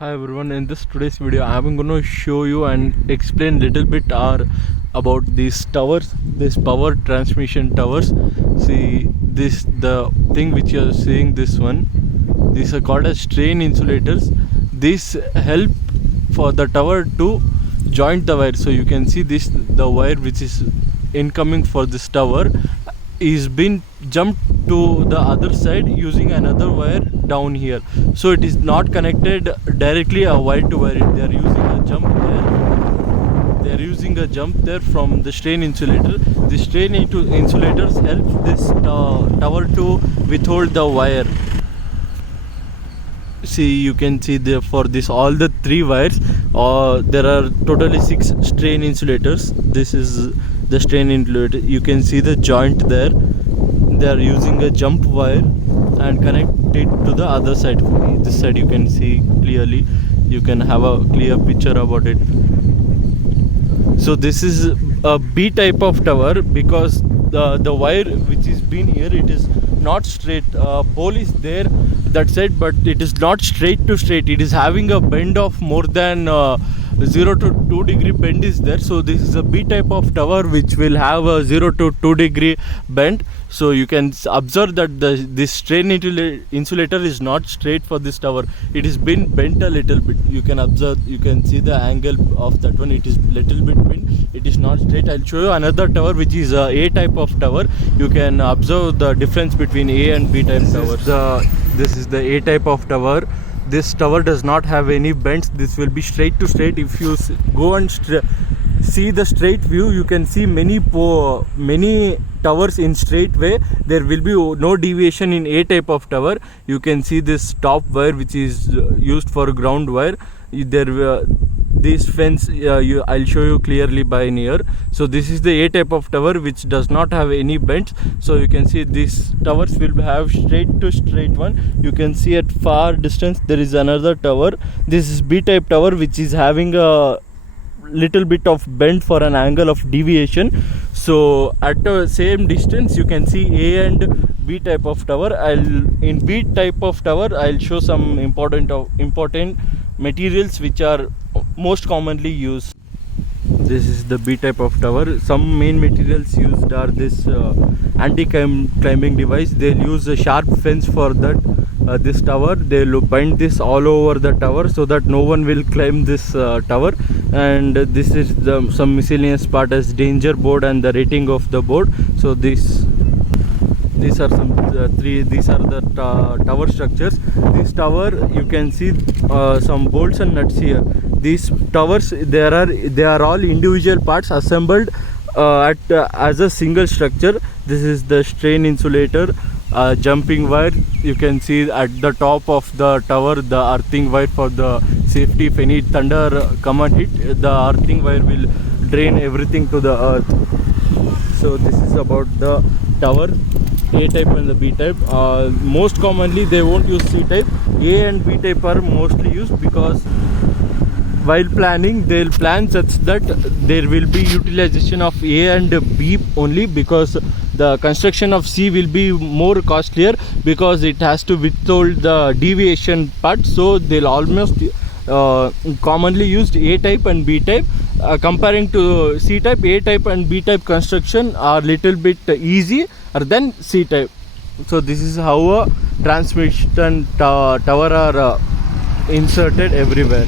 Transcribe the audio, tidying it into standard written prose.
Hi everyone, in this today's video I'm going to show you and explain little bit about these towers, these power transmission towers. See this, the thing which you are seeing, this one, these are called as strain insulators. These help for the tower to joint the wire. So you can see this, the wire which is incoming for this tower is been jumped to the other side using another wire down here. So it is not connected directly a wire to wire. They are using a jump there. They are using a jump there from the strain insulator. The strain insulators helps this tower to withhold the wire. See, you can see there for this all the three wires. There are totally 6 strain insulators. This is the strain insulator. You can see the joint there. They are using a jump wire and connect it to the other side. This side you can see clearly. You can have a clear picture about it. So this is a B type of tower because the wire which is been here, it is not straight. Pole is there that side, but it is not straight to straight. It is having a bend of more than 0 to 2 degree bend is there. So this is a B type of tower which will have a 0 to 2 degree bend. So you can observe that this strain insulator is not straight for this tower. It is been bent a little bit. You can observe, you can see the angle of that one. It is little bit bent. It is not straight. I'll show you another tower which is a A type of tower. You can observe the difference between A and B type towers. This is the A type of tower. This tower does not have any bends. This will be straight to straight. If you go and see the straight view, you can see many towers in straight way. There will be no deviation in A type of tower. You can see this top wire which is used for ground wire. This fence I'll show you clearly by near. So this is the A type of tower which does not have any bends. So you can see these towers will have straight to straight one. You can see at far distance there is another tower. This is B type tower which is having a little bit of bend for an angle of deviation. So at the same distance you can see A and B type of tower. In B type of tower I'll show some important materials which are most commonly used. This is the B type of tower. Some main materials used are this anti-climbing device. They'll use a sharp fence for that this tower. They'll bind this all over the tower so that no one will climb this tower. And this is some miscellaneous part as danger board and the rating of the board. So these are some these are the tower structures. This tower, you can see some bolts and nuts here. These towers, they are all individual parts assembled as a single structure. This is the strain insulator, jumping wire. You can see at the top of the tower the earthing wire for the safety. If any thunder come and hit, the earthing wire will drain everything to the earth. So this is about the tower, A type and the B type. Most commonly they won't use C type. A and B type are mostly used because while planning they'll plan such that there will be utilization of A and B only, because the construction of C will be more costlier because it has to withhold the deviation part. So they'll almost commonly used A type and B type. Comparing to C type, A type and B type construction are little bit easier than C type. So this is how a transmission tower are inserted everywhere.